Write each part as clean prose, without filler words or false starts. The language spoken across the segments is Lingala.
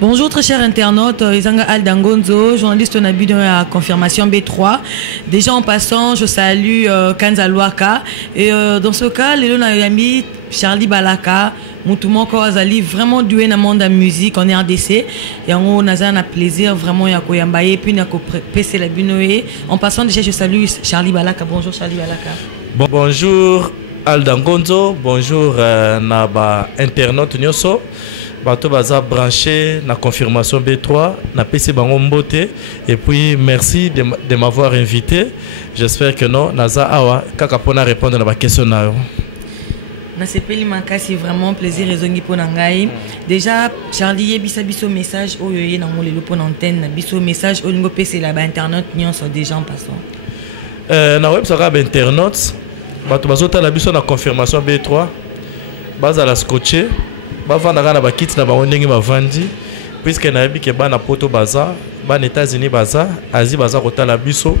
Bonjour très chers internautes, Isanga Aldangonzo, journaliste au Nabi de la confirmation B3. Déjà en passant, je salue Kanza Luaka. Et dans ce cas, Lelo Nayami, Charlie Balaka, Moutoumoko Azali, vraiment doué dans le monde de la musique en RDC. Et on a un plaisir vraiment à Koyambaye, puis à PC la Binoé. En passant, déjà, je salue Charlie Balaka. Bonjour Charlie Balaka. Bonjour Aldangonzo, bonjour Naba internaute Nyoso. Bato baza branché na confirmation B3 na PC bango mbote et puis merci de m'avoir invité. J'espère que non naza awa kaka pona répondre à ma question na yo. Na sepeli makasi vraiment plaisir ezongi pona ngai. Déjà Charlie yebisa biso message oyo ye na ngolelo pona antenne biso message olingo PC la ba internet nyonso déjà en passant. Na web saka ba internaute bato bazota la biso na confirmation B3 baza la scotché bavanda na bakiti na bango ndenge bavandi puisque nayebi ke bana poto baza bana États-Unis baza Asie baza kotala biso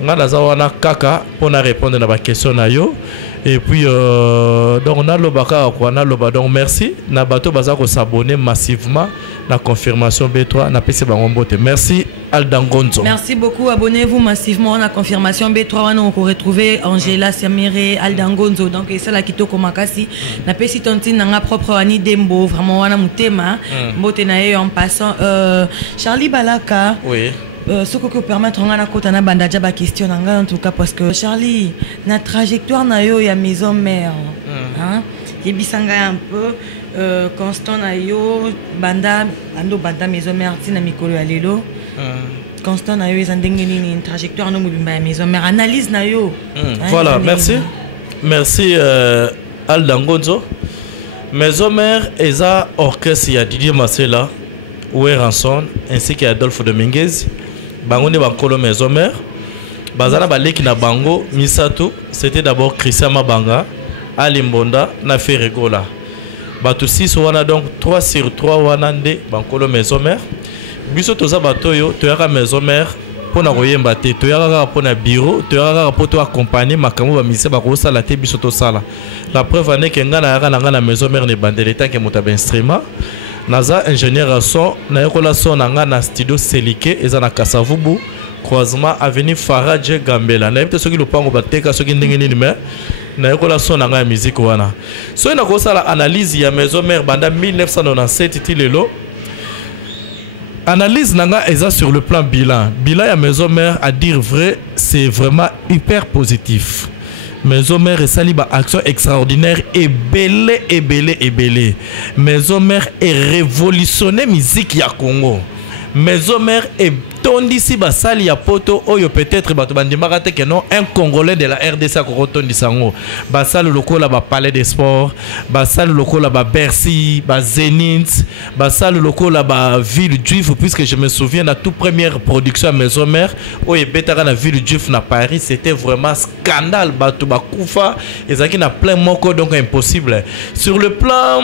nga naza wana kaka mpona répondre na bakestion na yo et puis donc naloba kaka kwa naloba donc merci na bato baza s'abonner massivement la confirmation B3 na pesi bango mbote. Merci Aldangonzo. Merci beaucoup, abonnez-vous massivement à la confirmation B3. On peut retrouver Angela Samire Aldangonzo. Donc c'est là qui toko makasi na pesi tontine na propre ani dembo vraiment wana mutema mbote na yo en passant Charlie Balaka. Oui. Ce que peut permettre on a kota na banda jaba question en tout cas parce que Charlie na trajectoire na yo ya maison mère hein yebisanga un peu constant na yo banda ando banda maison mère tina mikolo ya lelo constant na yo ezandenge nini une trajectoire no mobimba ya maison mère analyse na yo voilà merci Aldangonzo. Maison mère eza orchestre ya Didier Masela Ranson ainsi qu'Adolphe Dominguez bango ne bankolo maison mère bazana baleki na bango misato c'était d'abord Christian Mabanga Ali Mbonda na Ferregola bato 6 wana donc 3 sur 3 wana nde bankolo maison mère biso toza bato yo toyaka maison mère pona koyemba te toyaka pona bureau toyaka poto accompagner makambo ba mise ba kosala te biso to sala la preuve ane ke ngana yaka na maison mère ne bandele tant que motaba instrument naza ingénieur à son na yokola son nga na studio Selike eza na Kasavubu croisement avenue Faradje Gambela na yebite soki lopango bateka soki ndenge nini mais na yokola son nga ya musique wana so na kosala analyse ya maison mère banda 1997 ti lelo analyse nanga eza sur le plan bilan ya maison mère à dire vrai c'est vraiment hyper positif. Maison mère et saliba action extraordinaire et belé. Maison mère est révolutionné musique ya Congo. Maison mère est tondisi basali ya poto oyo peut-être bato bandimaka te que non un Congolais de la RDC a kotondisango. Basali lokola ba palais des sports, basali lokola ba Bercy, ba Zénith, basali lokola ba ville juive puisque je me souviens de la toute première production à Maison mère oyo betaka na ville juive na Paris, c'était vraiment scandale bato bakufa ezaki na plein moko donc impossible. Sur le plan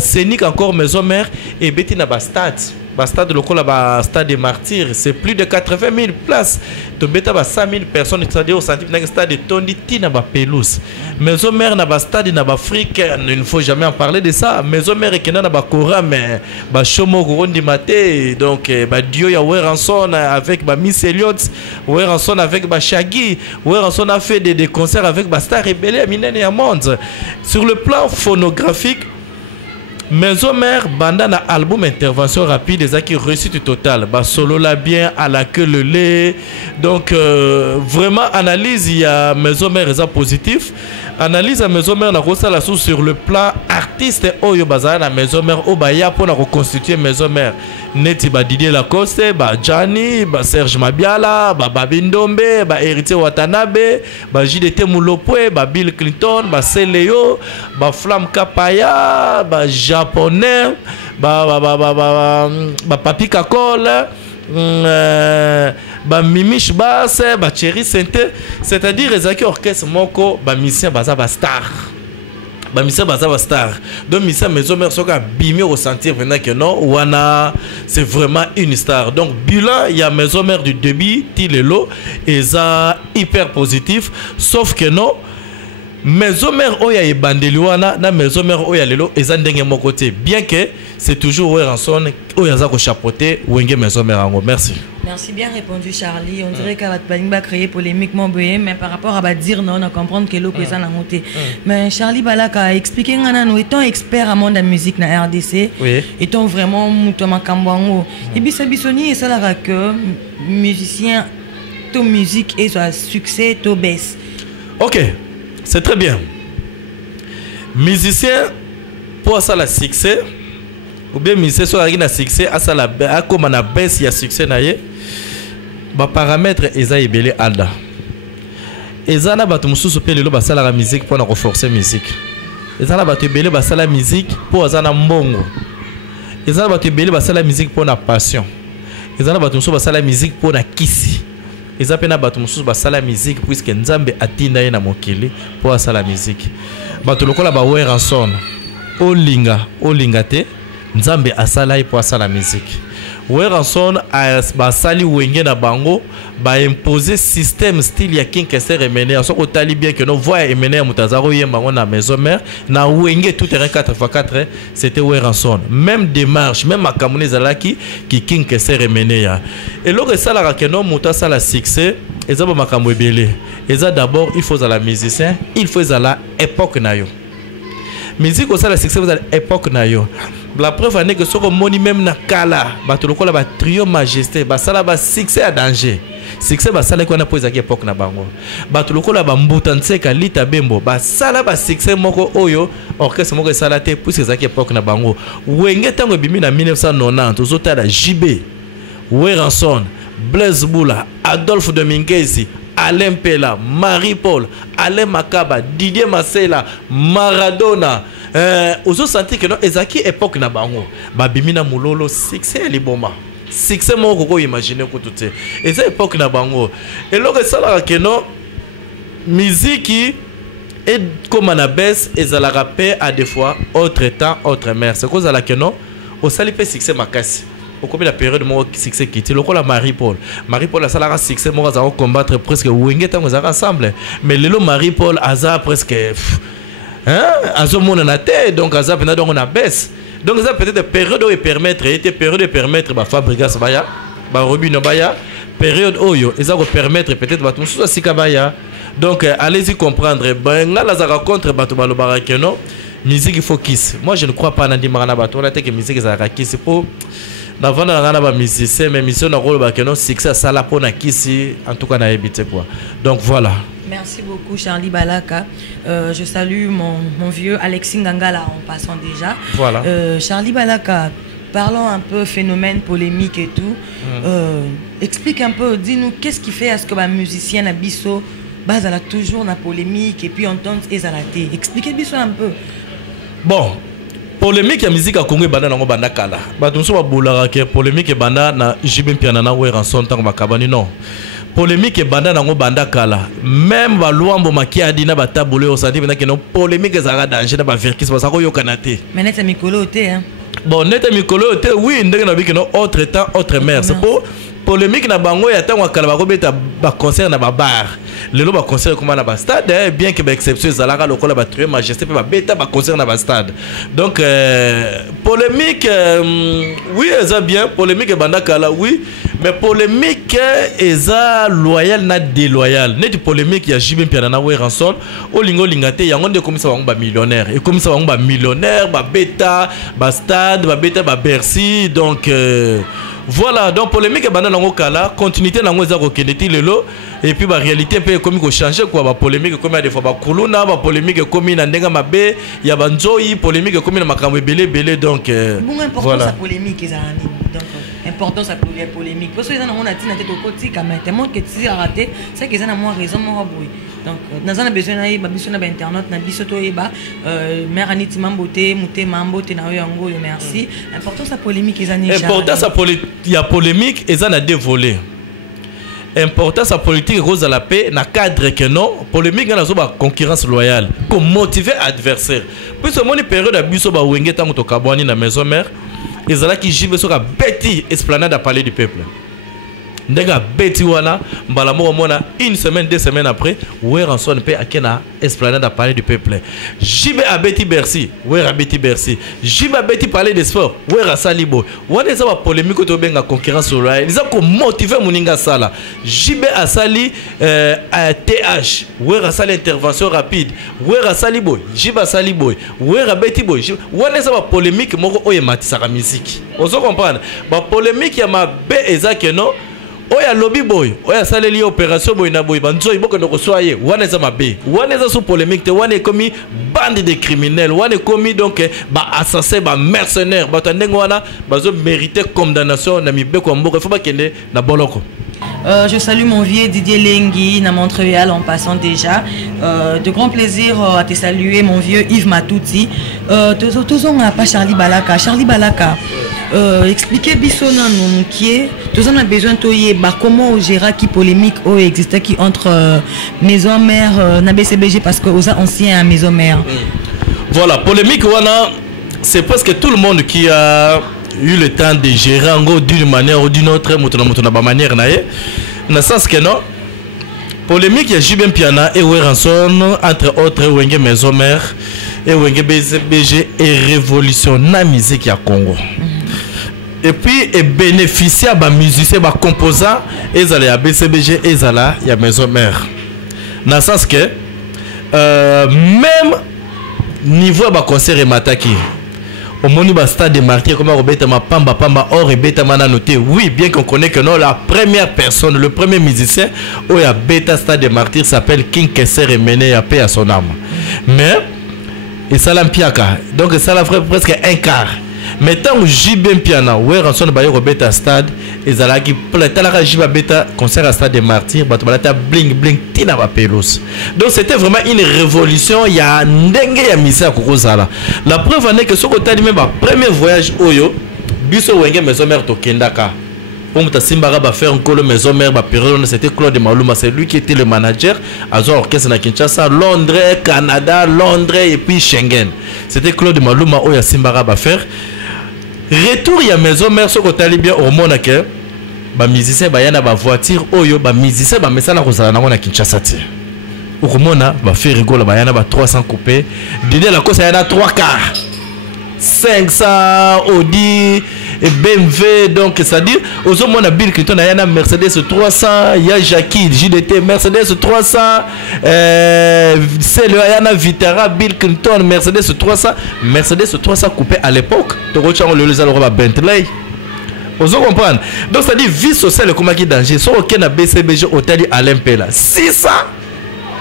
scénique encore Maison mère et beti na ba stade local ba stade des martyrs c'est plus de 80 000 places to beta ba 100 000 personnes c'est-à-dire au centre na stade de Tondi tina ba pelouse maison mère na ba stade na ba Afrique il ne faut jamais en parler de ça maison mère et na ba Kora mais ba Shomo Gondi Maté donc ba Dio ya Ranson avec ba Miss Elliott Ranson avec ba Shaggy Ranson a fait des concerts avec ba Star Rebelle Minene ya monde. Sur le plan phonographique Maison mère bandana album intervention rapide les qui réussite totale ba solo la bien à la queue le lait donc vraiment analyse il y a maison mère est positif analyse à maison mère na kosa la sur le plan artiste oyo bazana na maison mère obaya pour na reconstituer maison mère neti ba Didier Lacoste ba Johnny ba Serge Mabiala ba Babindombe ba Héritier Watanabe ba JDT Mulopwe ba Bill Clinton ba Seleo ba Flam Kapaya ba japonais ba Papi Kakol ba Mimish Bass ba Cherry Sente c'est-à-dire ezaki orchestre moko ba musicien baza ba star ba musicien baza ba star donc musicien maison mère soka bimi ressentir maintenant que non wana c'est vraiment une star donc bilan il y a maison mère du début ti lelo eza hyper positif sauf que non maison mère oya e bandeliwana na maison mère oya lelo eza ndenge moko te, bien que c'est toujours Weranson oya za ko chapeauter wenge maison mère ango. Merci. Merci, bien répondu Charlie. On dirait qu'à va créer polémique mon boye, mais par rapport à dire non, on a comprendre que l'eau est en monté. Mais Charlie Balaka a expliqué que nous étant expert à monde de musique na RDC, étant vraiment moutoma kambango. Et puis ça bisoni et ça la que musicien ton musique et soit succès to baisse. OK. C'est très bien. Musicien pour ça la succès ou bien musicien soit un succès à ça la comme on a baisse il y a succès naie. Ba paramètre eza ebele alda. Eza na batu mususu pe lelo basala la musique pour na renforcer musique. Eza na batu ebele basala musique pour azana mbongo. Eza na batu ebele basala musique pour na passion. Eza na batu mususu basala musique pour na kisi. Eza pe na batu mususu basala musique puisque Nzambe atinda ye na mokili pour asala musique. Batu lokola ba Weranson. Olinga te Nzambe asala ye pour asala musique. Weranson a basali wenge na bango ba imposer système style ya King Kester Emene en soko tali bien que no voix Emene mutazaro yemba na maison mère na wenge tout terrain 4x4 c'était Weranson, même démarche même makamune zalaki ki King Kester Emene ya et loko sala ka no mutasa la succès ezaba makambo ebele eza d'abord il faut za la musicien il faut za la époque na yo musique au ça la succès vous à époque na yo. La preuve est que ce qu'on moni même na kala, batolokola ba trio majesté, ba sala ba succès à danger. Succès ba sala ko na poza ki époque na bango. Batolokola ba mbuta nseka lita bembo, ba sala ba succès moko oyo orchestre moko sala te puisque za ki époque na bango. Wenge tango bimi na 1990, ozota la JB, Weranson, Blaise Boula, Adolphe Dominguez, Alain Pela, Marie-Paul, Alain Makaba, Didier Masela, Maradona. Ozo senti que non ezaki époque na bango babimina mulolo succès liboma succès moko ko imaginer ko tout et ça époque na bango et loko sala que non musique et comme na baisse ezala rapper à des fois autre temps autre mère c'est cause la que non au sali pe succès makasi au combien la période mo succès quitté loko la Marie-Paul a sala succès mo za combattre presque wenge tango za ensemble mais lelo Marie-Paul aza presque azomona na te donc aza pena donc on a baisse donc ça peut-être période où permettre était période de permettre ba fabrication baya ba robino baya période oyo eza ko permettre peut-être ba tout ça sika baya donc allez-y comprendre ben nga la za contre ba to balobara que non musique il faut kiss moi je ne crois pas na ndimara na ba to la te que musique za kiss pour na vana na ba musicien mais mission na rôle ba que non succès ça la pour na kiss en tout cas na éviter quoi donc voilà. Merci beaucoup Charlie Balaka. Je salue mon vieux Alexis Ngangala en passant déjà. Voilà. Charlie Balaka, parlons un peu phénomène polémique et tout. Explique un peu, dis-nous qu'est-ce qui fait à ce que ma musicienne à Bisso base à la toujours la polémique et puis on tente et à la thé. Expliquez Bisso un peu. Bon. Polémique ya musique à Congo banda nango banda kala. Ba tunso ba bolara ke polémique banda na Jibin Piana na Weranson tango makabani non. Polémique et banda nango banda kala même ba luambo makiadi na batabule au senti que non polémique ezara danger na ba verkis parce que yo kanate mais net mikolo te hein bon net mikolo te oui ndenge na biki no autre temps autre mère c'est pour polémique na bango ya tango kala ba kobeta ba concert na ba bar lelo ba concert comme na ba stade bien que ba exception ezalaka lokola ba trio majesté pe ba beta ba concert na ba stade donc polémique oui eza bien polémique banda kala oui mais polémique eza loyal na déloyal net polémique ya Jibin Piana na Weranson olingo lingate yango nde komisa bango ba millionnaire et komisa bango ba millionnaire ba beta ba stade ba beta ba Bercy donc voilà donc polémique banda nango kala continuité nango eza ko keneti lelo et puis ba réalité pe comme ko changer quoi ba polémique comme à des fois ba kuluna ba polémique comme na ndenga mabe ya ba nzoyi polémique comme na makambo belé donc voilà sa polémique ezani donc importance à polémique parce que les gens ont dit tête au côté quand même tellement que tu as raté c'est que les gens ont moins raison moins bruit donc dans un besoin na besoin na internet na bisoto eba mère Aniti Mambote muté Mambote na yango merci importance à polémique les années importance à polémique et ça na dévolé importance à politique rose à la paix na cadre que non polémique na zo ba concurrence loyale pour motiver adversaire puis ce moni période à biso ba wenge tango to kabwani na maison mère ezala ki jibe soka beti esplanade à palais du peuple ndega beti wana mbala moko mona une semaine 2 semaines après Weranson pe akena esplanade à parler du peuple jibe abeti Bercy abeti Bercy jibe abeti parler des sports salibo wana eza ba polémique to benga concurrence sur la ils ko motiver moninga sala jibe asali TH sali intervention rapide salibo jibe salibo abeti boy wana eza ba polémique moko oye matisaka musique ozo comprendre ba polémique ya mabe eza que non oya lobby boy oya saleli opération boy na boy banzo iboko ndoko soye wana za mabe wana za sous polémique te wana komi bande de criminels wana komi donc ba assassin ba mercenaires ba tandengo wana bazo mériter condamnation na mibeko mboko faut pas kende na boloko. Je salue mon vieux Didier Lengui, à Montréal en passant déjà. De grand plaisir à te saluer, mon vieux Yves Matouti. Tous on n'a pas Charlie Balaka. Charlie Balaka, expliquez Bissona nous qui est. Tous on a besoin de comment gérer qui polémique existe qui entre maison mère na BCBG parce que aux anciens maison mère. Voilà, polémique voilà, c'est presque tout le monde qui a eu le temps de gérer en gros d'une manière ou d'une autre, manière na sens que non polémique ya Jibem Piana et Weranson entre autres Wenge Maison Mère et Wenge BCBG et révolutionne la musique ya Congo. Et puis et bénéficier ba musicien ba composant et à BCBG et à ya Maison Mère. Na sens que même niveau ba concert et mataki au moni ba stade de martyr comment Robert ma pamba or et beta mana noté oui bien qu'on connaît que non la première personne le premier musicien où il y a beta stade de martyr s'appelle King Kesser et mené à paix à son âme mais et ça l'ampiaka donc ça la ferait presque un quart mais tant que Jibem Piana ouais rançon ba yo beta stade et ça là qui plata la jiba beta concert à stade de martyr ba balata bling bling tina ba pelos donc c'était vraiment une révolution il y a ndenge ya misa kokozala la preuve en est que ce côté même ba premier voyage oyo biso wenge maison mère to kendaka pour muta simbara ba faire un colo maison mère ba période c'était Claude Maluma c'est lui qui était le manager à son orchestre na Kinshasa Londres Canada Londres et puis Schengen c'était Claude Maluma oyo simbara ba faire retour ya maison mère ce côté bien au monde que ba musicien ba yana ba voiture oyo ba musicien ba mesala kozala na Kinshasa ti okomona ba faire rigolo ba yana ba 300 coupé dîner la cause yana 3 quarts 500 Audi et BMW donc c'est-à-dire aux hommes on a Bill Clinton yana Mercedes 300 ya Jackie JDT Mercedes 300 c'est le yana Vitara Bill Clinton Mercedes 300 coupé à l'époque to rocha le les alors Bentley vous comprenez donc c'est-à-dire vie sociale comme qui danger so aucun BCBG hôtel Alain Pela 600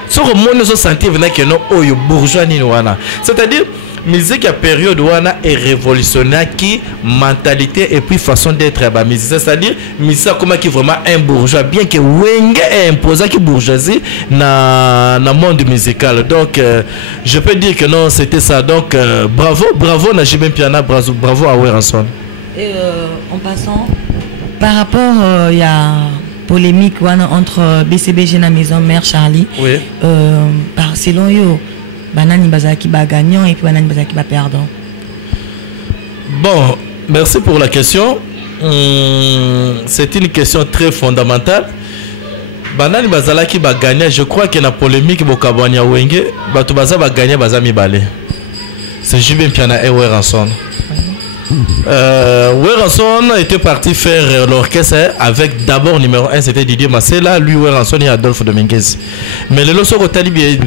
so monde se sentir venir que non oyo bourgeois ni wana c'est-à-dire musique à période wana est révolutionnaire qui mentalité et puis façon d'être à musique c'est-à-dire musique comme qui vraiment un bourgeois bien que Wenge est imposé qui bourgeoisie na monde musical donc je peux dire que non c'était ça donc bravo na Jibem Piana bravo à Weranson. Et en passant par rapport il y a polémique entre BCBG et la maison mère Charlie oui. Par selon yo banani bazaki ba gagnant et puis banani bazaki ba perdant. Bon, merci pour la question. C'est une question très fondamentale. Banani bazalaki ba gagnant, je crois que la polémique bokabanya wenge batu baza ba gagnant bazami balé. C'est Jibem Piana et Weranson. Weranson était parti faire l'orchestre avec d'abord numéro 1 c'était Didier Massela, lui Weranson et Adolphe Dominguez. Mais le loso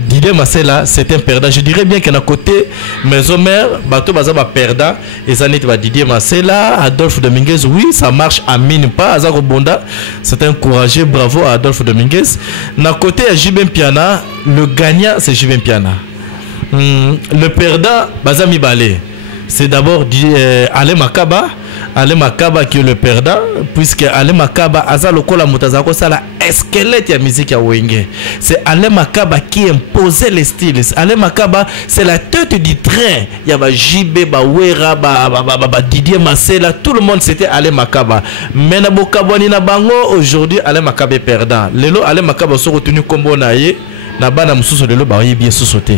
Didier Massela c'est un perdant. Je dirais bien qu'à côté maison mère bateau bazaba perdant et ça n'était pas Didier Massela, Adolphe Dominguez. Oui, ça marche à mine pas Azako Bonda. C'est un courageux, bravo à Adolphe Dominguez. Na côté à Jibem Piana, le gagnant c'est Jibem Piana. Le perdant bazami balé. C'est d'abord Ale Makaba qui est le perdant puisque Ale Makaba azalokola mutazako sala squelette ya musique ya Wenge. C'est Ale Makaba qui imposait les styles. Ale Makaba c'est la tête du train. Il y a JB ba Wera ba Didier Massela, tout le monde c'était Ale Makaba. Mais na bokaboni na bango aujourd'hui Ale Makaba est perdant. Lelo Ale Makaba so retenu kombo na ye. Na bana mususu de l'eau bah bien sous-sauté.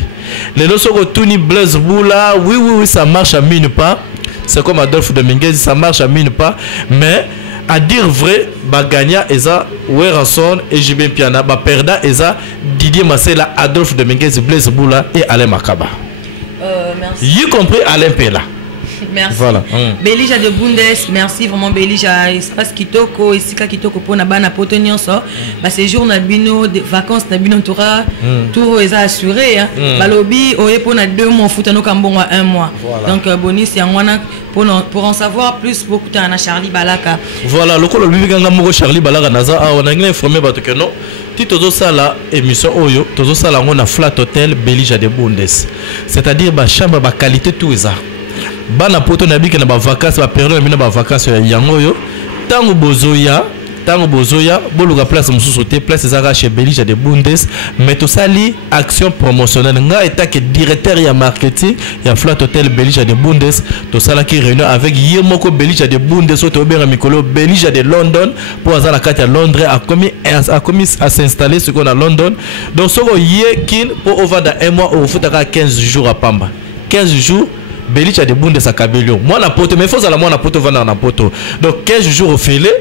Les lots sont retournés Blaise Boula. Oui ça marche à mine pas. C'est comme Adolphe Dominguez, ça marche à mine pas. Mais à dire vrai baganya eza Weranson et JB Piana ba perdant eza Didier Massela, Adolphe Dominguez, Blaise Boula et Alain Makaba. Merci. Y compris Alain Pela. Merci. Voilà. Belija de Bundes, merci vraiment Belija. Espace Kitoko, Esika Kitoko pour na bana poto nyonso. Ba séjour na bino de vacances na bino tora tout est assuré hein. Ba lobby oye pour na 2 mois foutano kambongo 1 mois. Voilà. Donc bonus yangwana pour en savoir plus beaucoup na Charlie Balaka. Voilà, le colo bibi ganga moko Charlie Balaka naza a on a informé bato que non. Ti tozo sala émission oyo, tozo sala ngona Flat Hotel Belija de Bundes. C'est-à-dire ba chambre ba qualité tout ça. Bana poto na biki na ba vacances ba période na ba vacances ya yango yo tango bozoya boluka place mususu te place ezaka chez Belija de Bundes mais to sali action promotionnelle nga état que directeur ya marketing ya Flat Hotel Belija de Bundes to sala ki réunion avec yemoko Belija de Bundes to obera mikolo Belija de London pour azala kati à Londres a commis à s'installer ce qu'on a London donc soko yekin pour over da 1 mois au futaka 15 jours à Pamba 15 jours Belija de Bundes à Kabelio. Moi la poto, mais il faut que moi la poto vendre na poto. Donc 15 jours au filet,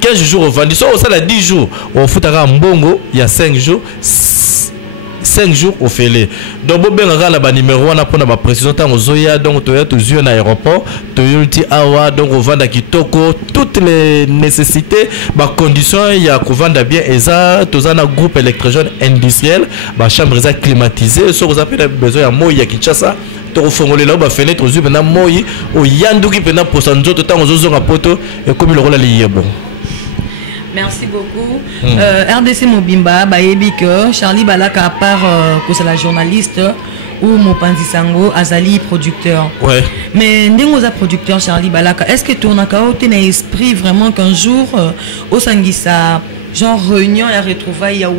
15 jours au vendu. Soit au sala 10 jours, au futaka mbongo, il y a 5 jours. 5 jours au filet. Donc bon ben la numéro 1 pour na précision tant zoya donc toya toujours na aéroport, toyoti awa donc au vendre kitoko toutes les nécessités, ba conditions il y a ko vendre bien eza tozana groupe électrogène industriel, ba chambre eza climatisée, so vous avez besoin ya moya Kinshasa. To fongoler là ba fenêtre aux yeux na moyi o yanduki pena posa nzoto tango zozonga poto et comme le rôle ali bon. Merci beaucoup. RDC Mobimba bayebi que Charlie Balaka à part que c'est la journaliste ou Mopanzi Sango Azali producteur. Ouais. Mais ndengoza producteur Charlie Balaka, est-ce que tu as un esprit vraiment qu'un jour au Sangisa genre réunion et retrouvailles à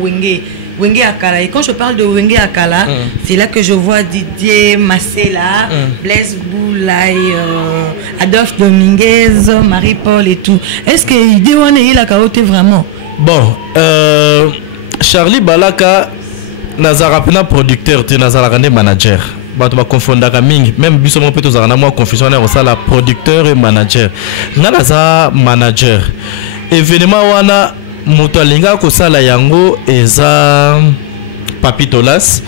Wenge Akala, et quand je parle de Wenge Akala, c'est là que je vois Didier Massela, Blaise Boulaye, Adolphe Dominguez, Marie-Paul et tout. Est-ce que l'idée est la carotte vraiment? Bon, Charlie Balaka, Nazarapena producteur, Nazarane manager. Bato ba confondra mingi même biso mo peto zana moi confusion na osala producteur et manager. Naza manager. Événement wana moto alinga kosala yango eza Papitolas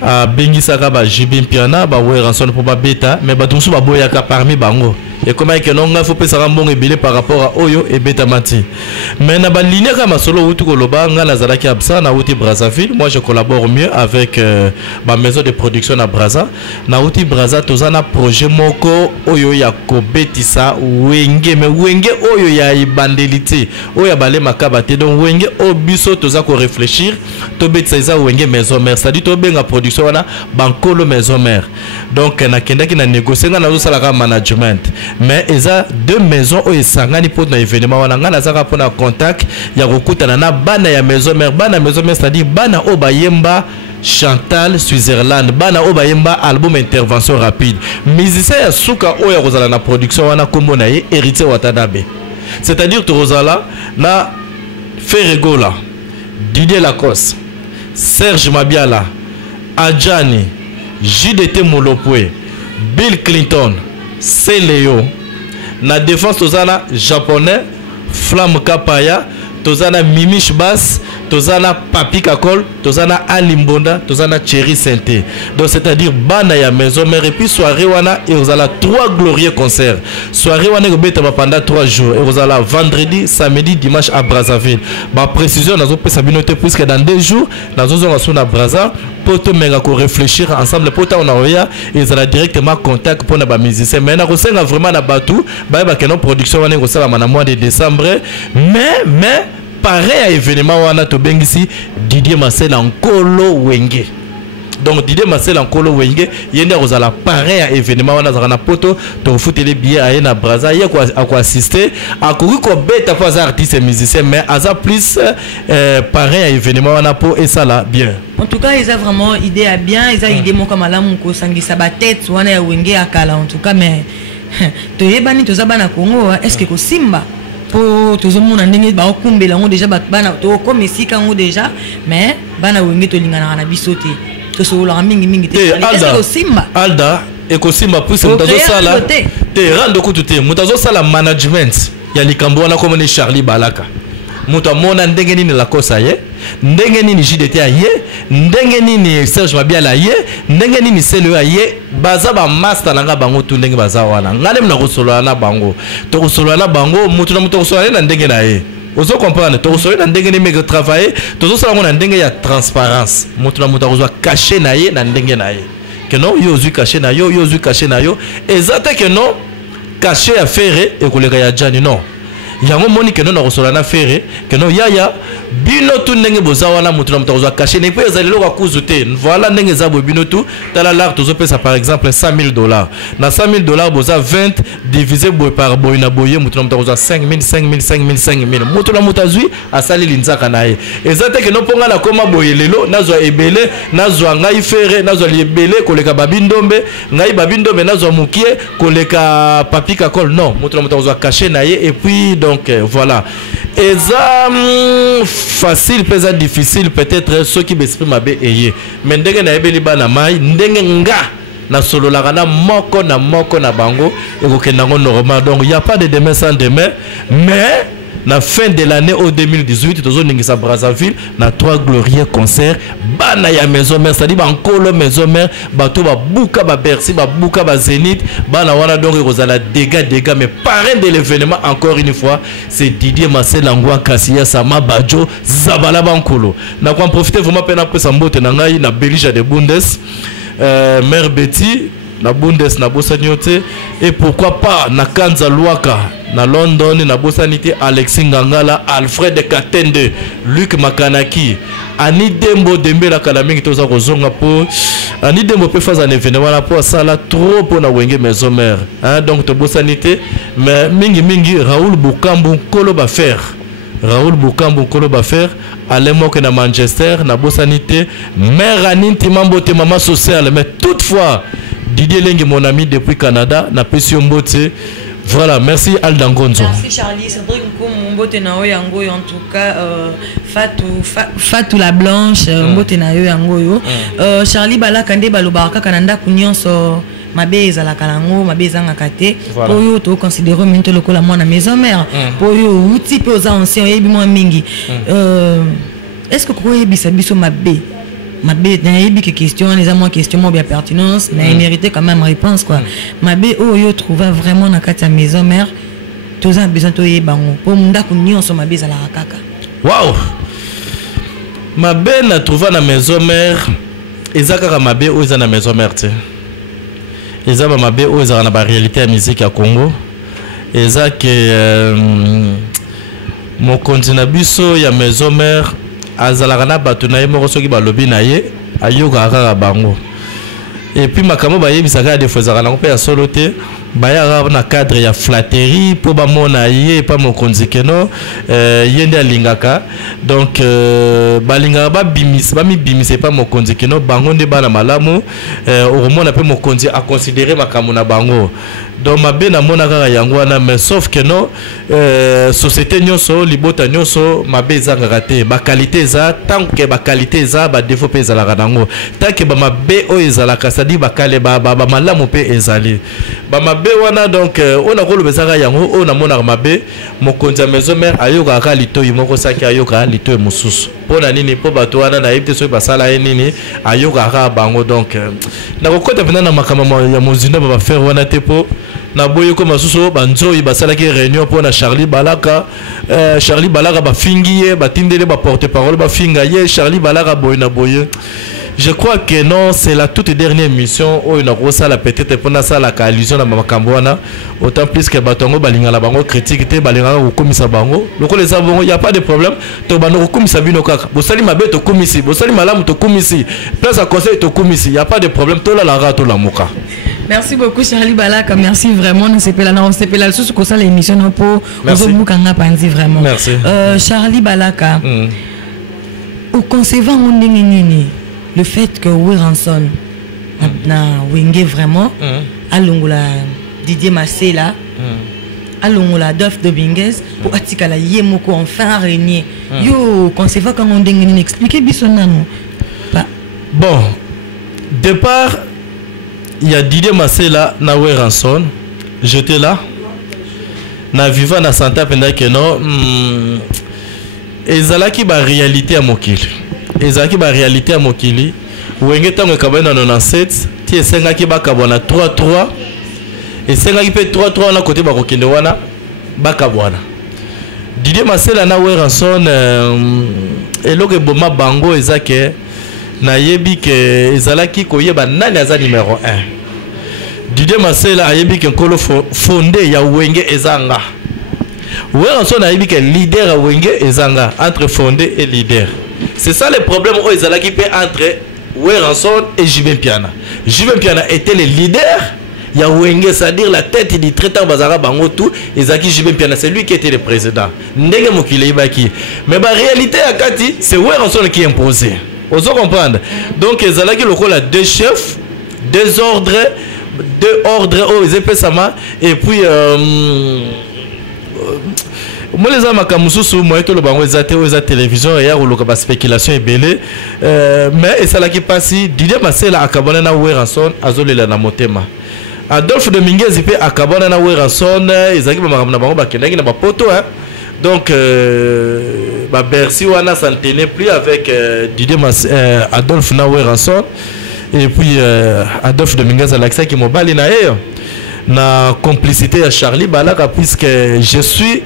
a bengisaka ba JB Piana ba Weranson pour ba beta mais bato musu ba boyaka parmi bango et comment que non nga faut pesa mbongo ebele par rapport à oyo et beta mati mais na ba ligne ka masolo utu ko loba nga nazalaki absa na uti Brazzaville. Moi je collabore mieux avec ma maison de production à Brazza na uti Brazza tozana projet moko oyo ya kobetisa wenge mais wenge oyo ya ibandelité oyo balé makabate donc wenge obiso toza ko réfléchir to betisa isa wenge maison mère ça dit to benga production wana bankolo maison mère donc na kendaki na négocier nga na sala management mais eza 2 maisons oyo sangani pour na événement wana nga nazaka pour na contact ya kokutana na bana ya maison mère c'est-à-dire bana obayemba Chantal Switzerland bana obayemba album intervention rapide musicien ya suka oyo kozala na production wana kombo na ye Héritier Watanabe c'est-à-dire tozala na Ferregola Didier Lacoste Serge Mabiala Adjani JDT Molopwe Bill Clinton c'est Léo na défense tozana japonais Flamme Kapaya tozana Mimish Bass tozana Papi Kakol tozana Alimbonda tozana Cherry Santé donc c'est-à-dire bana ya maison mère et puis soirée wana et vous allez 3 glorieux concerts soirée wana gobeta pendant 3 jours et vous allez vendredi samedi dimanche à Brazzaville ba précision nazo pesa binote puisque dans 2 jours nazo zonga suna Brazza pour te mega ko réfléchir ensemble pour ta on oya et ils allez directement contact pour na ba musicien mais na ko senga vraiment na batu ba ba kenon production wana ko sala na mois de décembre mais pareil à événement wana to bengisi Didier Massela Nkolo Wenge donc Didier Massela Nkolo Wenge yende kozala pareil à événement wana za na poto to futele billet à na Brazza ya ko assister a ko beta pour les artistes et musiciens mais aza plus pareil à événement wana pour et ça là bien en tout cas ils ont vraiment idée à bien ils ont idée mon comme la mon ko sangisa ba tête wana ya Wenge Akala en tout cas mais to yebani to za bana Congo est-ce que ko simba pour tout le monde ndenge ba okumbela ngo déjà bana to comme ici quand déjà mais bana Wenge to lingana na bisote to so la mingi te Alda simba Alda et ko simba plus mutazo sala te rando kutu te mutazo sala management ya likambo wana comme Charlie Balaka muta mona ndenge nini la kosa ye ndenge nini JDT ye ndenge nini Serge Mabiala ye ndenge nini Selo ye baza ba master nanga bango tu ndenge baza wana ngale mna kosolola na bango to kosolola na bango mutu na mutu kosolola na ndenge na ye ozo comprendre to kosolola na ndenge ni mega travailler to zo sala na ndenge ya transparence mutu na mutu kozwa caché na ye na ndenge na ye que non yo zui caché na yo zui caché na yo exacte que non caché à faire et koleka ya jani non yango moni que non na kosola na faire que non yaya bino tu ndenge bozawana mutu na mutu caché ne peut ezalelo ka kuzute voilà ndenge za bino tu tala l'art tozo pesa par exemple $100,000 na $100,000 boza 20 divisé par boy na boye mutu na mutu 5,000 mutu na mutu azui asali linzaka na ye ezate que non ponga na koma boye lelo nazwa ebele nazwa ngai faire nazwa libele koleka babindombe ngai babindombe nazwa mukie koleka papika kol non mutu na mutu caché na ye et puis donc voilà et ça facile peut-être difficile peut-être ceux qui m'expriment ma bé mais ndenge na ebeli bana mai ndenge nga na solo la kana moko na bango et ko normal donc il y a pas de demain sans demain mais na fin de l'année au 2018 tozo ningisa Brazzaville na 3 glorieux concerts bana ya maison mère c'est-à-dire bankolo maison mère bato ba buka ba Bercy ba buka ba Zénith bana wana donc rozala dégâts mais parrain de l'événement encore une fois c'est Didier Marcel Angwa Kassia Sama Badjo Zabala bankolo na ko profiter vraiment pena pesa mbote na ngai na Belgique de Bundes mère Betty na Bundes na Bosaniote et pourquoi pas na Kanza Luaka na London na Bosanité Alexis Ngangala Alfred Katende Luc Makanaki Ani Dembo Dembela Kalamingi toza kozonga po Ani Dembo peut faire un événement là pour ça là trop pour na wenge maison mère hein donc to Bosanité mais mingi Raoul Bukambu Kolo ba faire Raoul Bukambu Kolo ba faire Alemo que na Manchester na Bosanité mère Aninti Mambote maman sociale mais toutefois Didier Lengi mon ami depuis Canada na Pession Mbote. Voilà, merci Aldangonzo. Merci Charlie, c'est vrai que Mbote na yango en tout cas Fatou la Blanche Mbote na yango yo. Charlie Balaka nde balobaka kananda kunyonso mabeza la kalango mabeza ngakate pour yo to considérer maintenant lokola mwana maison mère pour yo outi pe aux anciens yebi mo mingi. Est-ce que ko yebisa biso mabé Mabé, il y a question, les amours question bien pertinence, mais il méritait quand même réponse quoi. Mabé, oh yo trouvait vraiment dans la maison mère, tous un besoin de y bango. Pour m'da kuni on se mabé à la rakaka. Waouh. Mabé na trouvé dans la maison mère, ezaka mabé ou ezana maison mère tu. Ezaba mabé ou ezana na réalité la musique à Congo. Ezaka mon continent biso ya maison mère. Azalakana batuna yemo soki balobi na ye ayoka kaka bango et puis makamo ba yebisaka des fois zakana ko pe ya solo te baya na cadre ya flatterie po ba mona ye pa mokonzi keno yende alingaka donc balinga ba bimis ba mi bimise pa mokonzi keno bango nde bana malamu au mona pe mokonzi a considérer makamo na bango donc mabe na mona kaka yango wana mais sauf que non société nyonso libota nyonso mabe zanga te ba qualité za tant que ba qualité za ba défaut pe ezala kanango tant que ba mabe o ezala kasadi ba kale ba malamu pe ezali ba mabe wana donc on a kolobezaka yango on a mona mabe mokonzi maison mère ayoka ka litoyi moko saki ayoka litoyi mususu pona nini po bato wana na yebite so basala nini ayoka ka bango donc na kokota pena na makama ya mozinda ba faire wana te po na boye ko masuso banzoyi basala ki réunion pour na Charlie Balaka ba fingiye batindele ba porte-parole ba finga ye Charlie Balaka boye na boye. Je crois que non, c'est la toute dernière mission où il a la peut-être pour ça la allusion à Makamboana autant plus que batongo balinga la bango critique te balinga ko komisa bango loko les avons il y a pas de problème to bano ko komisa bino kaka bosali mabe to komisi bosali malamu to komisi place à conseil to komisi il y a pas de problème to la rato la moka. Merci beaucoup Charlie Balaka, merci vraiment on s'est là sous que ça l'émission pour Ozobukanga Panzi vraiment. Merci. Charlie Balaka. Au concevant on nini le fait que Wiranson na wenge vraiment alongola Didier Masela alongola Adolphe Dobinguez pour atikala yemoko enfin régner yo concevant quand on dengue expliquer bisonano bon départ il y a Didier Masela na Wiranson j'étais là na vivant na santé pendant que non ezalaki ba réalité à mokili ezalaki ba réalité à mokili wenge tango kabana 97 ti esengaki bakabwana 3-3 esengaki pe 3-3 na côté bakokende wana bakabwana Didier Masela na Weranson eloko boma bango ezake na yebi ke ezalaki koyeba nani aza numéro 1 Didier Masela ayebi ke nkolo fondé ya wenge ezanga Weranson ayebi ke leader ya wenge ezanga entre fondé et leader. C'est ça le problème où ezalaki pe entre Weranson et Jibin Piana. Jibin Piana était le leader ya wenge, c'est-à-dire la tête du traitant bazara bango tout ezaki Jibin Piana, c'est lui qui était le président. Ndenge mokile ibaki. Mais la réalité à Kati, c'est Weranson qui imposait. Vous comprendre. Donc ezalaki lokola deux chefs, deux ordres oh ezepé sama et puis moi les amis kamususu moi to le bango ezate oza télévision ya ko ba spéculation et belé mais et ça là qui passe Didier Masela akabona na Weranson azolela na motema Adolphe Dominguez pe akabona na Weranson ezaki ba makamna bango bakendaki na ba poto hein. Donc ba Bercy wana ça ne tenait plus avec Didier Adolphe na Weranson et puis Adolphe Dominguez Alexa qui mobali na yo na complicité à Charlie Balaka puisque je suis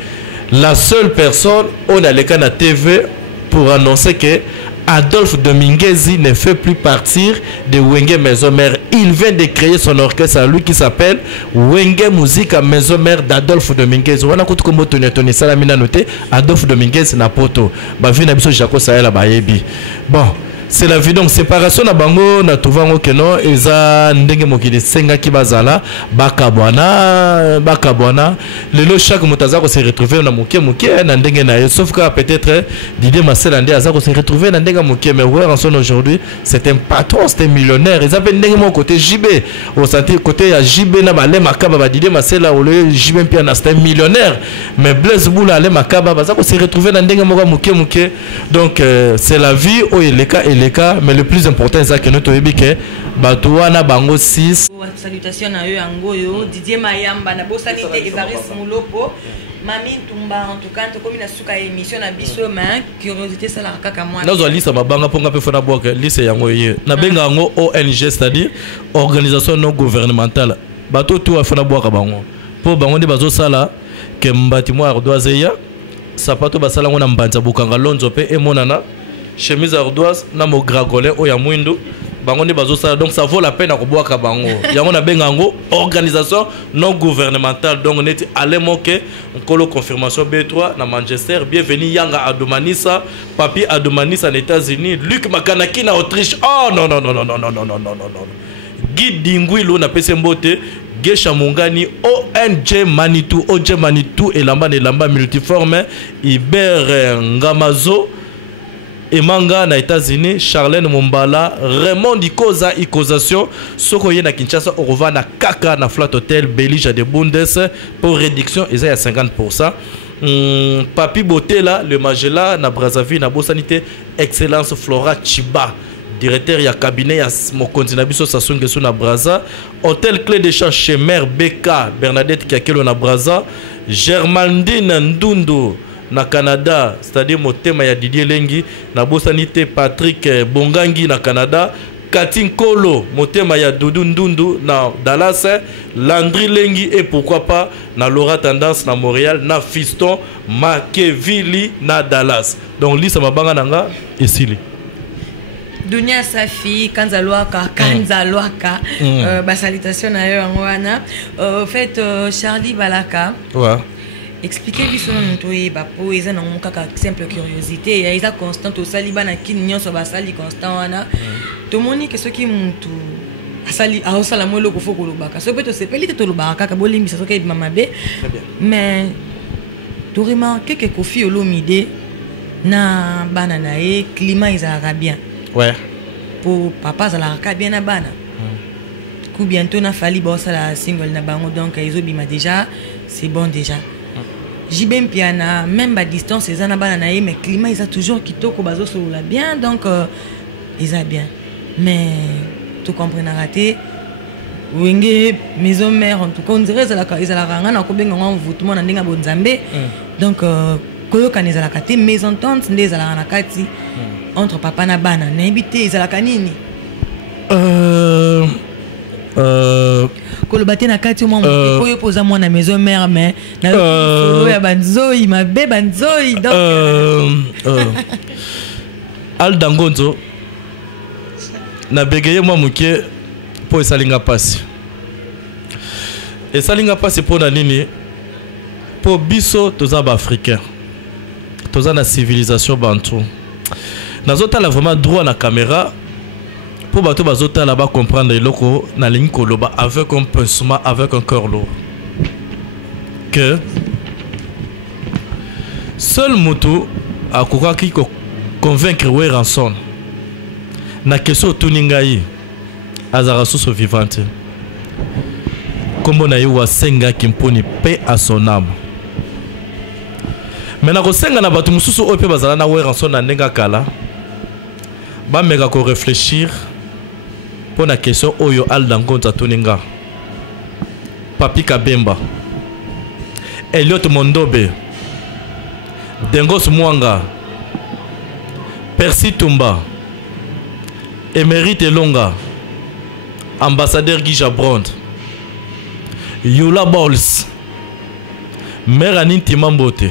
la seule personne on a le cas na TV pour annoncer que Adolphe Dominguez ne fait plus partir de Wenge Maison Mère. Il vient de créer son orchestre à lui qui s'appelle Wenge Musique à Maison Mère d'Adolphe Dominguez. On a écouté comme Tony Salamina noté Adolphe Dominguez na poto. Ba vi na biso Jaco Sahel ba yebi. Bon, c'est la vie donc séparation na bango na tuvango que non eza ndenge mokili senga ki bazala bakabwana lelo chaque motaza ko se retrouver na moké na ndenge na sauf que peut-être Didier Masela ndé aza ko se retrouver na ndenge moké mais Weranson aujourd'hui c'est un patron, c'est un millionnaire ils avaient ndenge mon côté JB au santé côté ya JB na balé makaba ba Didier Masela au le JB Piana c'est un millionnaire mais Blaise Boula ale makaba baza ko se retrouver na ndenge moké donc c'est la vie au les cas, mais le plus important c'est que nous avons dit que Batouana Bango 6. Salutations à eux, Angoyo, Didier Mayamba, na Bosanité, Evariste Moulopo, Mami Tumba, en tout cas, comme une souka émission à Bisso, mais curiosité, ça la kaka moi. Nous avons dit ça, Banga Ponga Pefona Boka, lycée Yangoye. Nous avons ONG, c'est-à-dire organisation non gouvernementale. Bateau tout à Fona Boka Bango. Pour Bango de Bazo Sala, que Mbatimo Ardoiseya, Sapato Basala, on a Mbanta Bukanga Lonzope et Monana. Chemise ardoise na mo gragolé o ya mwindo bango ni bazo ça donc ça vaut la peine à koboaka bango yango na bengango organisation non gouvernementale donc neti ale moke nkolo confirmation B3 na Manchester bienvenue Yanga Adomanisa Papi Adomanisa en États-Unis Luc Makanaki na Autriche oh non Guy Dingwilo na Pesembote Gesha Mungani ONG Manitou et Lamba multiforme Iber Ngamazo Emanga na États-Unis, Charlène Mombala, Raymond Ikoza Ikozation, Sokoye na Kinshasa, Orova na Kaka na Flat Hotel, Belija de Bundes pour réduction, ils à 50%. Papi Botela, le Magela na Brazzaville, na Bosanité, Excellence Flora Chiba, directeur ya cabinet ya Mokonzi na biso Sasungesu na Brazza, Hôtel Clé de Chat chez Mère Beka, Bernadette Kiakelo na Brazza, Germandine Ndundu na Canada, c'est-à-dire motema ya Didier Lengi na Bosanité Patrick Bongangi na Canada, Katin Kolo motema ya Doudou Ndundu na Dallas, Landry Lengi et pourquoi pas na Laura Tendance na Montréal, na Fiston Makevili na Dallas. Donc lisa mabanga nanga esili Dunia Safi, Kanzaloaka, salutation à eux en Wana. En fait, Charlie Balaka. Ouais. Expliquez-lui son nom, pour ils ont une simple curiosité. Ils ont constant au saliban à qui n'y a pas sali constant. Tout le monde que ceux qui m'ont tout. Sali a aussi la moelle au faux colobaka. Ce peut se peler tout le baraka, Kabolim, ça s'occupe de Mamabe. Mais tu remarques que Kofi Olomide na banana et climat is arabien. Ouais. Pour papa, ça la bien à bana. Coup bientôt na fali bossa la single na bango donc ils ont déjà c'est bon déjà. Jibem Piana même à distance ils en a bana mais climat ils a toujours kitoko bazo sur la bien donc ils a bien mais tout comprendre raté wenge maison mère en tout cas on dirait ezalaka nga na kobenga nga mvutumo na ndinga bonzambe donc koyoka ezalaka te mésentente nde ezalaka na kati entre papa na bana nayebi te ezalaka nini koloba te na kati mwa moto oyo poza mwana maison mère mais na solo ya banzoi mabe banzoi donc Aldangonzo na begeye mwa muke po esalinga pasi esalinga pasi po na nini po biso toza ba africain toza na civilisation bantu nazotala vraiment droit na caméra po bato bazotala ba comprendre eloko na ligne koloba avec un pincement avec un cœur lourd que seul mutu akokaki ko convaincre Weranson na question tuningai azara soso vivante comme na yewa senga kimponi paix à son âme mais na ko senga na batu mususu ope bazala na Weranson na ndenga kala ba mega ko réfléchir pour la question oyo Aldangonza tuninga Papi Kabemba Elliot Mondobe Dengos Mwanga Percy Tumba Émérite Elonga ambassadeur Guy Jabrond Youla Bols Mère Anine Timambote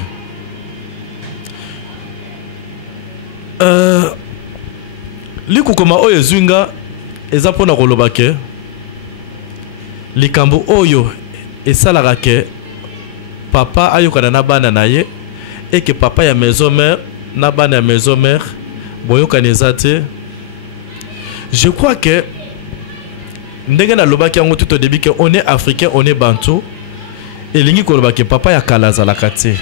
liku koma oyo zwinga eza pona koloba ke likambo oyo esalaka ke papa ayokana na bana na ye et que papa ya maison mère na bana ya maison mère boyokana eza te. Je crois que ndenge na lobaki yango tout au début que on est africain on est bantou elingi koloba ke papa ya kala azalaka te.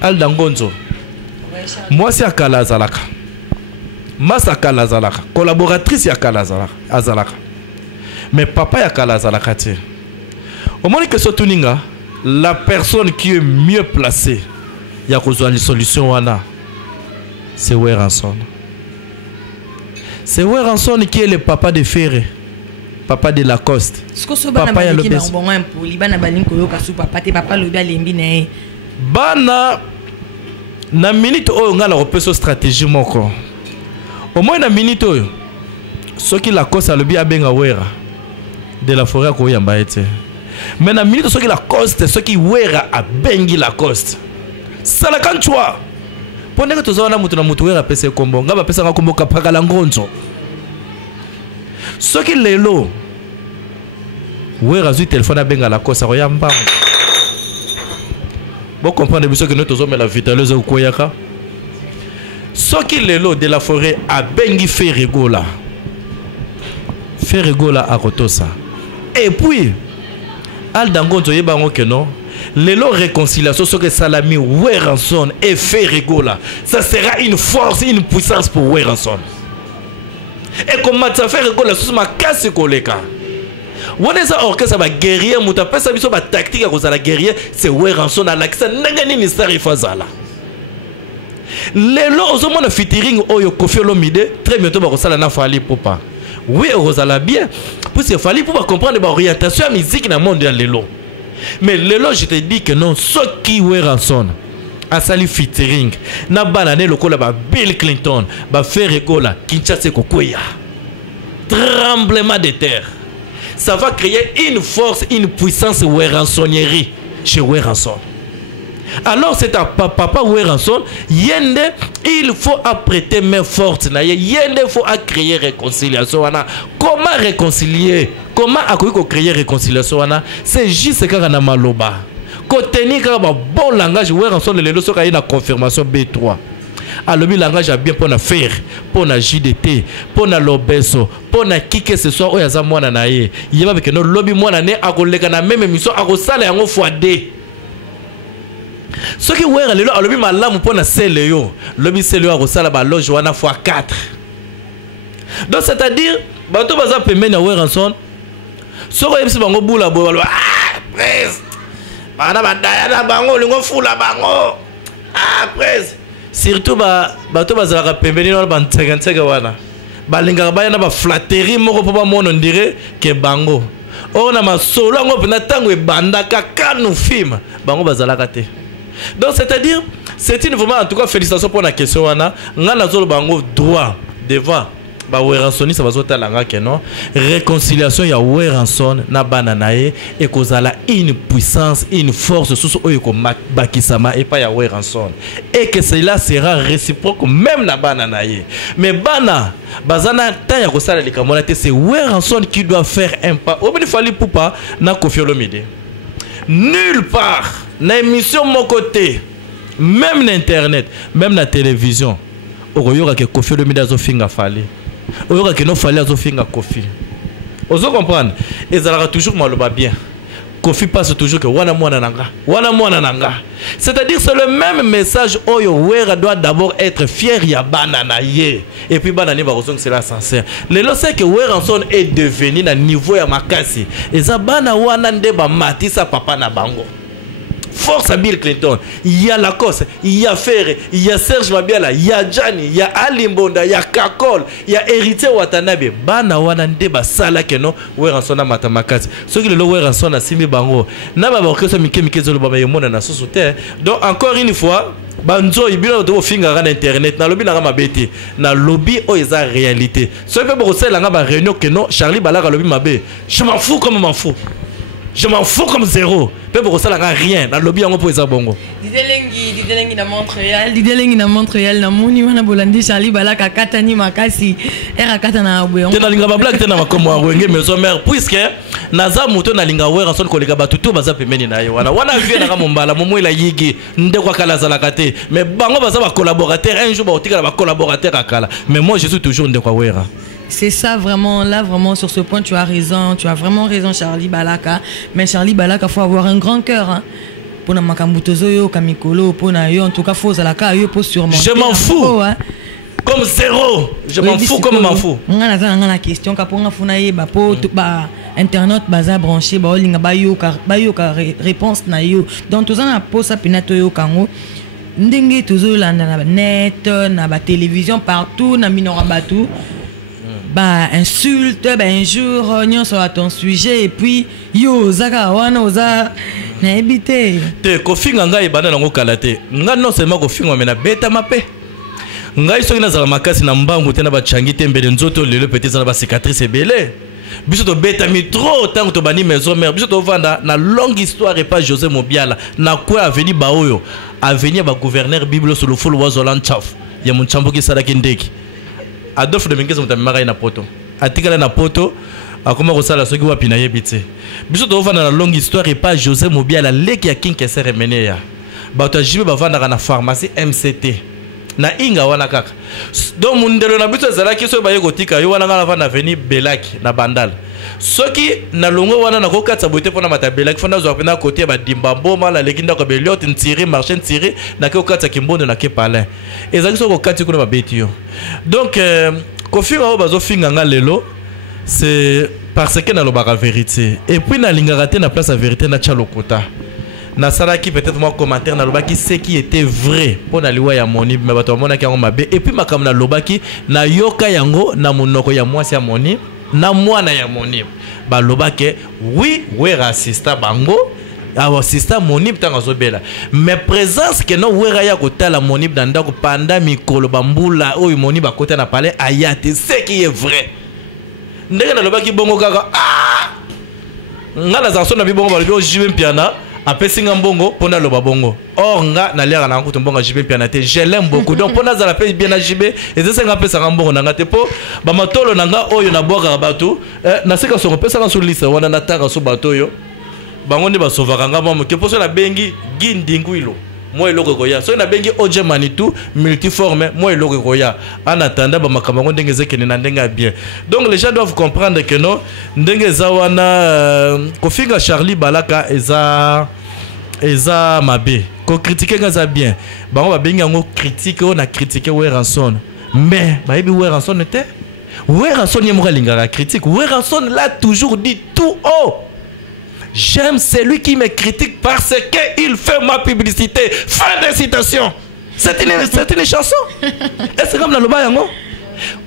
Aldangonzo moi c'est akala azalaka Masa kala azalaka collaboratrice ya kala azalaka mais papa ya kala azalaka te. Au moins que so tuninga la personne qui est mieux placée ya kozwa une solution wana c'est Weranson. C'est Weranson qui est le papa de Ferré, papa de Lacoste. Papa ya Lopez. Bana na minute oyo nga la repeso stratégie moko. Au moins na minute oyo soki Lacoste alobi abenga Wera de la forêt ko yamba ete. Mais na minute soki Lacoste soki Wera abengi Lacoste. Sala kanchwa. Pondeka tozawana mutu na mutu Wera pese kombo nga ba pesa nga kombo kapaka la ngonzo. Soki lelo Wera zui téléphone abenga Lacoste ko yamba. Bon comprendre biso que nous tozome la vitaleuse ou koyaka. Soki lelo de la forêt abengi Ferregola. Ferregola a kotosa. Et puis Aldangonzo yebango que non. Lelo réconciliation ce que Salami Weranson et Ferregola, ça sera une force, une puissance pour Weranson. Et comme ça Ferregola sous ma casse koleka. On est ça orchestre va guerrier muta pesa biso ba tactique à cause la guerrier c'est Weranson à l'accent nangani ni sari fazala. Lelo ozomona featuring oyo Koffi Olomide très bientôt ba kosala na Fally Ipupa. Oui, Rosala bien. Pour se Fally Ipupa comprendre l'orientation à musique dans le monde de lelo. Mais lelo je te dis que non, ce qui Weranson a sali featuring na banane lokola ba Bill Clinton, ba Ferregola, Kinshasa Kokoya. Tremblement de terre. Ça va créer une force, une puissance Weransonnerie chez Weranson. Alors c'est à papa Weranson, yende il faut apprêter main forte na yende faut à créer réconciliation wana. Comment réconcilier? Comment accueillir créer réconciliation wana? C'est juste quand on a maloba. Quand tenir un bon langage Weranson le lelo soka na confirmation B3. Alors le langage a bien pour na faire, pour na JDT, pour na lobeso, pour na qui que ce soit oyaza mwana na ye. Yeba avec no lobby mwana ne akoleka na même émission akosala yango fois 2. Ce qui est le lobby malamu pour na sele yo, lobby sele yo akosala ba loge wana fois 4. Donc c'est-à-dire bato baza pembe na Weranson. Soko yebisi bango bula bo ah presse. Bana badaya na bango lingo fula bango. Ah presse. Surtout bato bazalaka pembeni na ba ntega wana. Balinga ba yana ba flatterie moko po ba mono ndire ke bango. on a ma solo on pena tango e banda kaka nous film bango bazalaka te. Donc c'est-à-dire c'est une vraiment en tout cas félicitations pour la question wana ngana zolo bango droit devant ba Weranson ça va zota langa que non réconciliation ya Weranson na bana nae et kozala une puissance une force sous oyo ko bakisama et pas ya Weranson et que cela sera réciproque même na bana nae mais bana bazana ta ya kosala le kamona te c'est Weranson qui doit faire un pas au bini fali poupa na Koffi Olomide nulle part na émission mon côté même na internet même na télévision okoyoka ke Koffi Olomide azo finga fali oyoka ke no fali azo finga Koffi ozo comprendre ezalaka toujours maloba bien Koffi passe toujours que wana mwana nanga c'est-à-dire c'est le même message oyo Wera doit d'abord être fier ya bana na ye et puis bana ni ba kozong c'est la sincère lelo c'est que Weranson est devenu na niveau ya makasi eza bana wana nde ba matisa papa na bango. Force à Bill Clinton, il y a Lacoste, il y a Ferre, il y a Serge Mabiala, il y a Gianni, il y a Ali Mbonda, il y a Kakol, il y a Héritier Watanabe. Bana wana ndeba sala keno Weranson na matamakasi. Ceux qui le Weranson na simi bango. Na ba orchestre mike zolo ba yemona na sosote. Donc encore une fois, banzo ibilo to finga na internet na lobby na mabeti na lobby o eza réalité. Ceux qui bo sala nga ba réunion keno Charlie Balaka lobby mabe. Je m'en fous comme m'en fous. Je m'en fous comme zéro. Peu pour ça là rien. Dans le lobby on peut ça bongo. Didelengi na Montréal na moni wana bolandi Charlie Balaka katani makasi era katana obwe. Tena linga ba blague tena makomo wenge maison mère puisque naza moto na linga Weranson koleka batutu baza pemeni na yo wana vie na kamombala momo ila yigi ndekwa kala za la kate mais bango baza ba collaborateur un jour ba otika ba collaborateur akala mais moi je suis toujours ndekwa Wera. C'est ça vraiment, là vraiment sur ce point tu as raison, tu as vraiment raison Charlie Balaka. Mais Charlie Balaka faut avoir un grand cœur hein. Pour na makambutozo yo kamikolo pour na yo en tout cas faut zalaka yo pour surmonter. Je m'en fous. Hein. Comme zéro. Je m'en fous comme m'en fous. On a la question ka ponga funa ye ba po ba internet baza branché ba olinga ba yo ka réponse na yo. Donc tout ça na posa pinato yo kango. Ndenge toujours la na net na ba télévision partout na minora batu. Bah insulte un jour nyon sur ton sujet et puis yo zaka wana oza na ebité te Koffi nganga ibana nango kalate nga non seulement Koffi ngwa mena beta mape ngai soki nazala makasi na mbangu te na bachangi te mbele nzoto lelo peut-être na ba cicatrice ebele biso to beta mi trop tant to bani maison mère biso to vanda na longue histoire et pas José Mobiala na quoi avenir ba oyo avenir ba gouverneur Bible sur le full wazolan chaf ya munchambo ki sadaki ndeki Adolphe de Minguez mutamimaka na poto atikala na poto akoma kosala soki wapi na yebite biso to vanda na longue histoire et pas José Mobiala leki ya Kinshasa remene ya bato jibe bavanda na pharmacie MCT na inga wana kaka donc mundelo na biso ezalaki so baye kotika yo wana ngala vanda venir Belaki na Bandal soki na longo wana na kokatsa boite pona mata Belaki fonda zo pena côté ba dimbambo mala lekinda ko beliot ntiri marché ntiri na ko katsa kimbondo na ke palin ezaki so ko kati kuna ba beti yo donc Koffi ngo bazo finga nga lelo c'est parce que na lo ba vérité et puis na lingaka te na place à vérité na tchalokota na salaki peut-être moi commentaire na lobaki ce qui était vrai pour na liwa ya moni mais bato mona ki yango mabe et puis makam na lobaki na yoka yango na monoko ya mwasi ya moni na mwana ya moni ba lobake oui Wera assista bango awa assista moni tanga zobela mais présence que no Wera ya kotala moni dans ndako panda mikolo bambula oyo moni bakota na palais ayate ce qui est vrai ndenge na lobaki bongo kaka ah ngala za sona bibongo ba lobi jibe mpiana apesinga mbongo pona loba bongo or nga na lera na nkuto mbonga jibe piana te je l'aime beaucoup donc pona za la pe bien na jibe ezese nga pesa mbongo na ngate po ba matolo na nga oyo na boka bato na seka so pesa nga so lisa wana na taka so bato yo bango ndi ba sovaka nga mamo ke poso na bengi gindinguilo moi eloko koya so na bengi oje manitou multiforme moi eloko koya en attendant ba makambo ndenge zekene na ndenge bien donc les gens doivent comprendre que non ndenge za wana kofinga Charlie Balaka eza mabe ko critiquer ngaza bien bango ba bengi ngo critique on a critiqué Weranson mais ba yebi Weranson était Weranson yemoka lingaka critique Weranson l'a toujours dit tout haut. J'aime celui qui me critique parce qu'il fait ma publicité. Fin de citation. C'est une chanson. Est-ce que comme dans le bayango?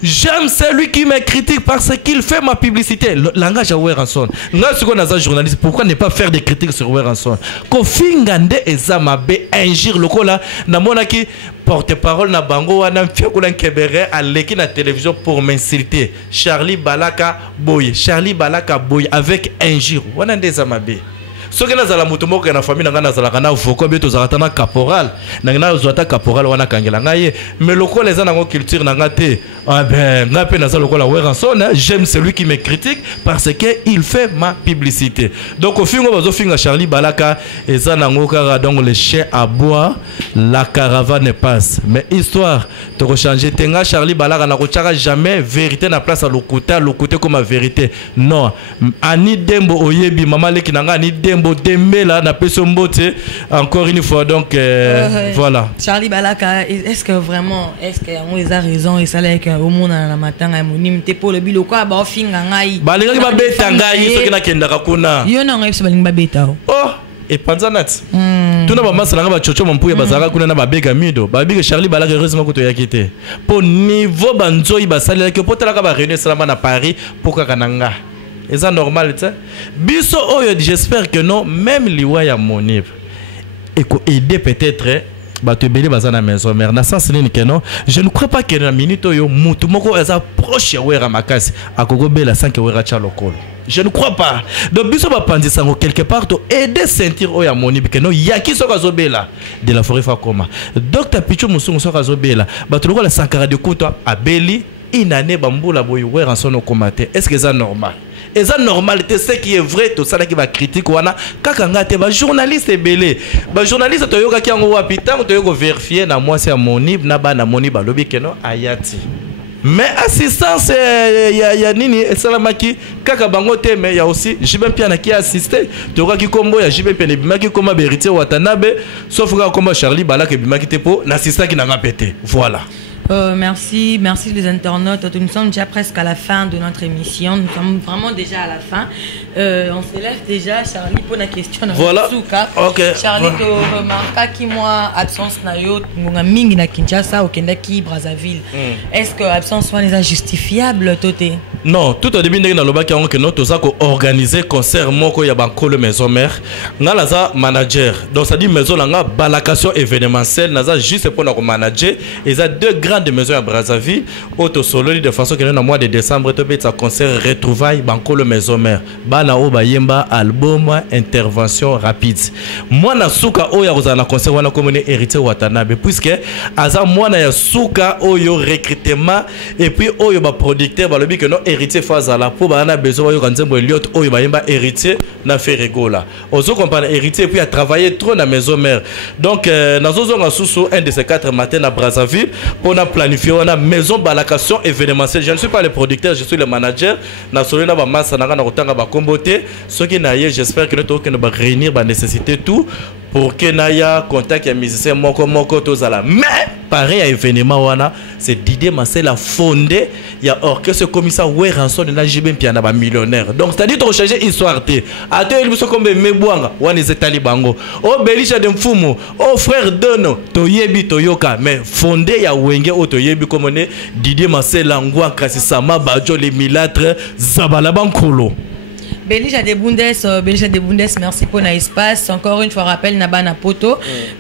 J'aime celui qui me critique parce qu'il fait ma publicité. Le langage à Weranson. Nous, ce qu'on a un journaliste, pourquoi ne pas faire des critiques sur Weranson? Kofingande ezamabe injure le cola na monaki porte-parole na bango wana mfiakula nkebere aleki na télévision pour m'insulter. Charlie Balaka Boy avec injure. Wana ndezamabe. Ce que nous avons fait dans la famille, nous avons fait un caporal. Nous avons fait un caporal. Mais le les gens culture, j'aime celui qui me critique parce qu'il fait ma publicité. Donc, au final, Charlie Balaka, donc le chien à bois, la caravane passe. Mais histoire, tu as changé. Charlie Balaka n'a jamais vérité na place à l'okuta comme la vérité. Non. Ani Dembo Oyebi, maman Leki Nanga, Ani Dembo. Dembela na pesombote encore une fois donc voilà. Charlie Balaka, est-ce que vraiment on a raison et ça là que au monde na matin anonyme te pour le bilo quoi ba finga ngai balinga ba beta ngai soki na kenda kuna yo na ngai balinga ba beta oh et panzanat tuna ba masala ba chocho mpuya bazaka kuna na ba bega mido ba bega Charlie Balaka heureusement que to yakite pour niveau banzoi ba salela que potala ka ba réunir salama na Paris pour kananga. Et ça normal, tu sais. Biso oyo, j'espère que non, même liwa ya monib. Et qu'on aide peut-être, bah tu belé bazana maison mère. Na sens que non, je ne crois pas que na minute oyo mutu moko eza proche ya wera makasi akogo bela sans que wera cha lokolo. Je ne crois pas. Donc biso ba pandisa ngo quelque part to aider sentir oyo ya monib que non yaki soka zobela de la forêt fakoma. Docteur Pichu Musungu soka zobela, ba tu lokola sankara de kuta abeli inane bambula boyo wera sono komate. Est-ce que c'est normal? Et ça normal, c'est ce qui est vrai, tout ça qui va critiquer wana kakanga te ba journaliste est belé. Ba journaliste to yoka ki ngo wapitan to yoko vérifier na moi c'est monib na ba na monib lobi que non ayati. Mais assistance ya nini esalamaki kaka bango te mais il y a aussi Jibem Piana qui assisté to yoka ki kombo ya Jibem Piana bimaki koma Beritier Watanabe sauf que comme Charlie Balaka bimaki te po na assistant qui n'a pas pété. Voilà. Merci les internautes. Nous sommes déjà presque à la fin de notre émission. Nous sommes vraiment déjà à la fin. On se lève déjà, Charlie, pour la question. Voilà. Okay. Charlie, tu remarques que moi, absence na yo, ngonga mingi na Kinshasa, au Kendaki, Brazzaville. Est-ce que l'absence soit justifiable, Toté? Non, tout au début, nous avons que nous avons organisé concert moko ya banko le maison mère. Nous avons manager. Donc ça dit maison là, balakation événementielle. Nous avons juste pour nous manager. Et ça deux grandes maisons à Brazzaville. Auto solo de façon que nous au mois de décembre, tu as un concert retrouvailles banko le maison mère. Bana o bayemba album intervention rapide. Moi na suka o ya rozana concert wana comme héritier Watanabe puisque aza moi na ya suka o yo recrutement et puis o yo ba producteur ba lobi que non héritier fazala pour ba na besoin yo kanzembo Eliot o yo bayemba héritier na Ferregola. Ozo comprendre héritier puis a travaillé trop na maison mère. Donc nazo nga susu un de ces 4 matins à Brazzaville pour na planifier wana maison balakation événementielle. Je ne suis pas le producteur, je suis le manager. Na solo na ba massa na na kotanga ba comboté ce qui n'a j'espère que nous va réunir ba nécessité tout pour que naya contact ya musicien moko tozala. Mais pareil à événement wana c'est Didier Marcel a fondé il y a orchestre commissaire Weranson na Jibem Piana ba millionnaire. Donc c'est-à-dire to changer histoire té. Ato il biso comme mebwanga wana zetali bango. O Belisha de Mfumu, o frère Dono to yebi to yoka mais fondé ya wenge o to yebi comme ne Didier Marcel ngwa kasisama bajo les milâtres zabala bankolo. Belisha de Bundes, merci pour l'espace. Encore une fois, rappel Nabana Poto.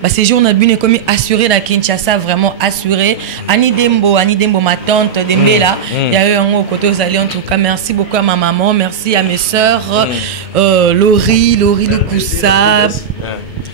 Ces jours, on a bien commis assuré la Kinshasa, vraiment assuré. Ani Dembo, ma tante Dembela. Il y a eu un mot côté aux alliés. En tout cas, merci beaucoup à ma maman, merci à mes sœurs, Laurie Loukoussa.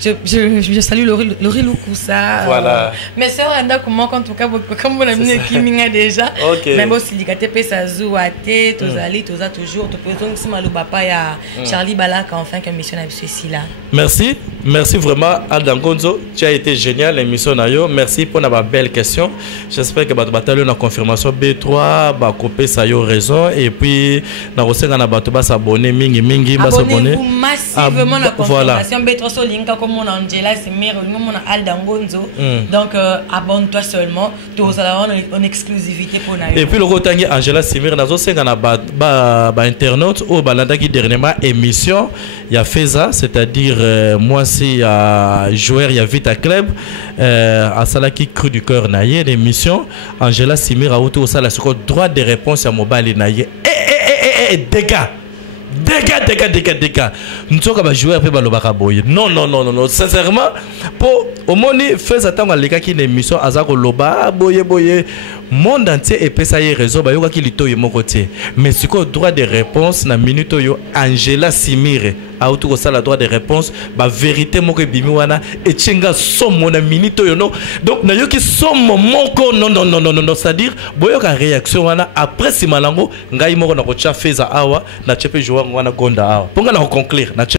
Je salue Laurie Loukoussa. Voilà. Mes sœurs, comment en tout cas, comme vous l'avez qui m'y déjà. Même aussi, il y a des Pesazou, Ate, Tozali, Toza toujours. Tu peux donc si malou papa y a Charlie Balaka enfin qu'une mission avec ceci là. Merci vraiment Aldan Gonzo, tu as été génial l'émission nayo. Merci pour la belle question. J'espère que votre bataille la confirmation B3 ba copé ça yo raison et puis na rosenga na bato ba s'abonner mingi ba s'abonner. Abonnez-vous massivement la confirmation B3 sur linka comme mon Angela Semir, mon Aldan Gonzo. Donc abonne-toi seulement, tu auras en exclusivité pour nayo. Et puis le rotangi Angela Semir na rosenga na ba internaute au balanda qui dernièrement émission il y a fait ça, c'est-à-dire moi remercie joueur ya Vita Club à cela qui cru du cœur naïe l'émission Angela Simira auto ça la droit de réponse à mobile naïe dégâts nous sommes comme joueur pe balobaka boye non sincèrement pour au monde fait attendre les gars qui une émission azako loba boye monde entier et pesa y réseau ba yoka ki litoye moko tie mais c'est quoi droit de réponse na minute yo Angela Simire a autour ça la droit de réponse ba vérité moko bimi wana et chenga somo na minute yo non donc na yoki somo moko non c'est-à-dire boyoka réaction wana après si malango ngai moko na ko cha feza awa na chepe joueur wana gonda awa ponga na conclure na